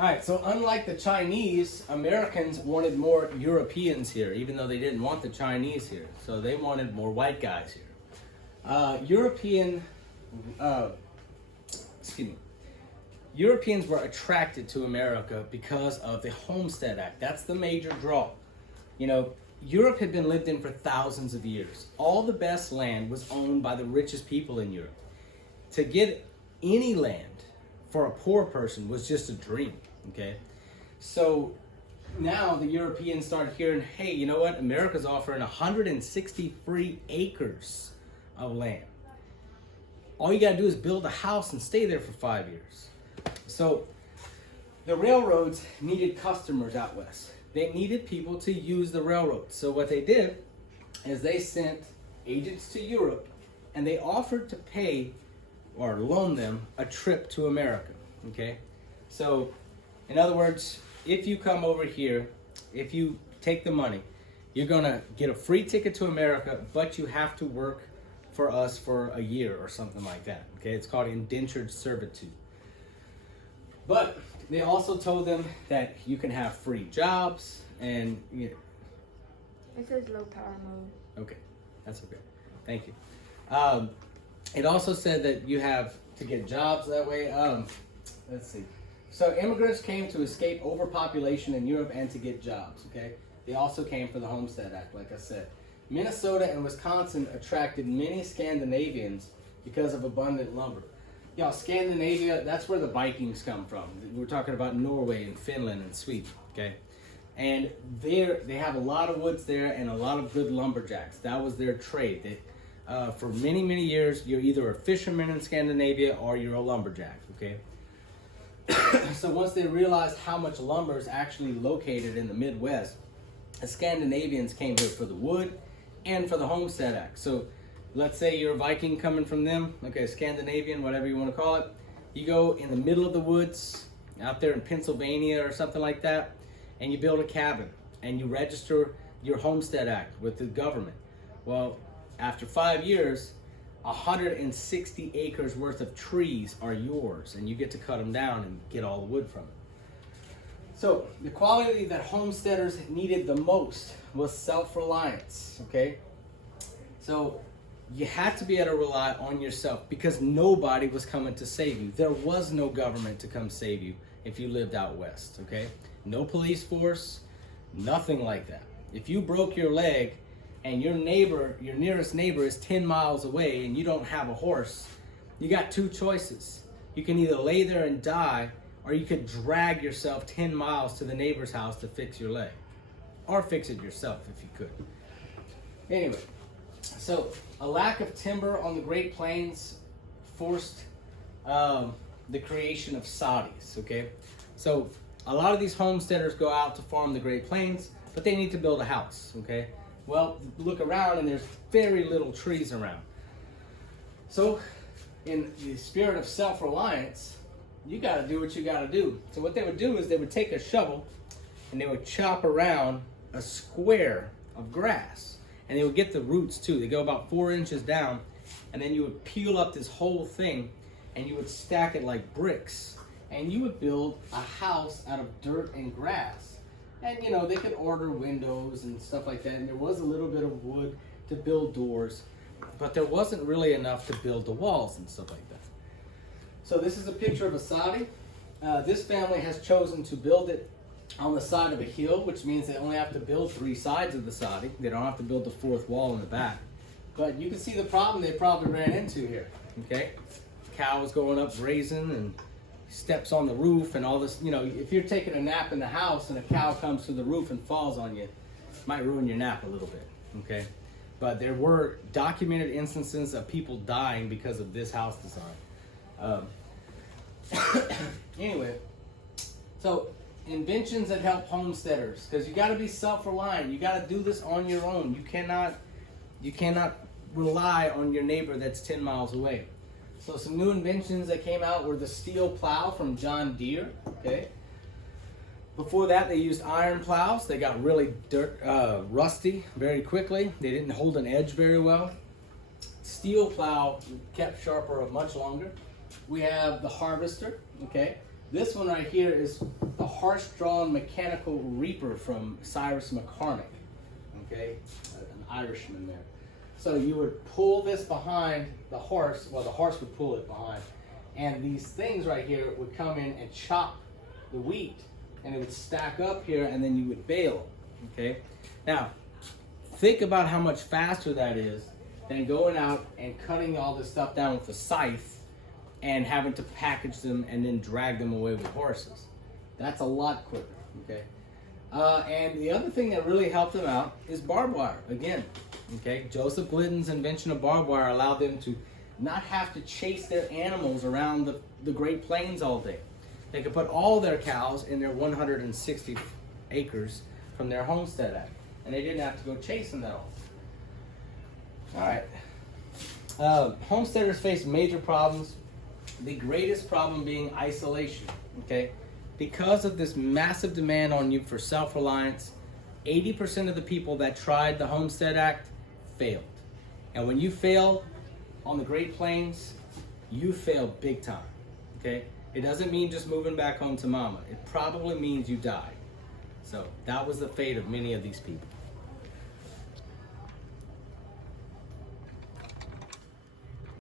All right, so unlike the Chinese, Americans wanted more Europeans here, even though they didn't want the Chinese here. So they wanted more white guys here. Europeans were attracted to America because of the Homestead Act. That's the major draw. You know, Europe had been lived in for thousands of years. All the best land was owned by the richest people in Europe. To get any land for a poor person was just a dream, okay? So now the Europeans started hearing, hey, you know what? America's offering 160 free acres of land. All you gotta do is build a house and stay there for 5 years. So the railroads needed customers out west. They needed people to use the railroads. So what they did is they sent agents to Europe and they offered to pay or loan them a trip to America, okay? So in other words, if you come over here, if you take the money, you're gonna get a free ticket to America, but you have to work for us for a year or something like that, okay? It's called indentured servitude. But they also told them that you can have free jobs and It says low power mode. okay, that's okay. Thank you. It also said that you have to get jobs that way. Let's see. So immigrants came to escape overpopulation in Europe and to get jobs, okay? They also came for the Homestead Act, like I said. Minnesota and Wisconsin attracted many Scandinavians because of abundant lumber. Y'all, Scandinavia, that's where the Vikings come from. We're talking about Norway and Finland and Sweden, okay? And they have a lot of woods there and a lot of good lumberjacks. That was their trade. For many, many years, you're either a fisherman in Scandinavia or you're a lumberjack, okay? So once they realized how much lumber is actually located in the Midwest, the Scandinavians came here for the wood and for the Homestead Act. So let's say you're a Viking coming from them, okay, Scandinavian, whatever you want to call it. You go in the middle of the woods, out there in Pennsylvania or something like that, and you build a cabin and you register your Homestead Act with the government. Well, after 5 years, 160 acres worth of trees are yours, and you get to cut them down and get all the wood from it. So the quality that homesteaders needed the most was self-reliance, okay? So you had to be able to rely on yourself because nobody was coming to save you. There was no government to come save you if you lived out west, okay? No police force, nothing like that. If you broke your leg and your nearest neighbor is 10 miles away and you don't have a horse, you got two choices. You can either lay there and die, or you could drag yourself 10 miles to the neighbor's house to fix your leg. Or fix it yourself if you could. Anyway, so a lack of timber on the Great Plains forced the creation of soddies, okay? So a lot of these homesteaders go out to farm the Great Plains, but they need to build a house, okay? Well, look around and there's very little trees around. So in the spirit of self-reliance, you gotta do what you gotta do. So what they would do is they would take a shovel and they would chop around a square of grass. And they would get the roots too. They go about 4 inches down, and then you would peel up this whole thing and you would stack it like bricks. And you would build a house out of dirt and grass. And you know, they could order windows and stuff like that, and there was a little bit of wood to build doors, but there wasn't really enough to build the walls and stuff like that. So this is a picture of a soddy. This family has chosen to build it on the side of a hill, which means they only have to build 3 sides of the soddy. They don't have to build the 4th wall in the back. But you can see the problem they probably ran into here, okay? Cows going up grazing and steps on the roof and all this. You know, if you're taking a nap in the house and a cow comes through the roof and falls on you, it might ruin your nap a little bit, okay? But there were documented instances of people dying because of this house design. Anyway, so inventions that help homesteaders, because you got to be self-reliant. You got to do this on your own. You cannot rely on your neighbor that's 10 miles away. So some new inventions that came out were the steel plow from John Deere, okay? Before that, they used iron plows. They got really rusty very quickly. They didn't hold an edge very well. Steel plow kept sharper much longer. We have the harvester, okay? This one right here is the horse-drawn mechanical reaper from Cyrus McCormick. Okay, an Irishman there. So you would pull this behind the horse, well, the horse would pull it behind, and these things right here would come in and chop the wheat, and it would stack up here, and then you would bale. Okay, now think about how much faster that is than going out and cutting all this stuff down with a scythe and having to package them and then drag them away with horses. That's a lot quicker. Okay. And the other thing that really helped them out is barbed wire. Again, okay, Joseph Glidden's invention of barbed wire allowed them to not have to chase their animals around the Great Plains all day. They could put all their cows in their 160 acres from their Homestead Act, and they didn't have to go chasing that all. All right. Homesteaders face major problems. The greatest problem being isolation. Okay. Because of this massive demand on you for self-reliance, 80% of the people that tried the Homestead Act failed. And when you fail on the Great Plains, you fail big time, okay? It doesn't mean just moving back home to mama. It probably means you die. So that was the fate of many of these people.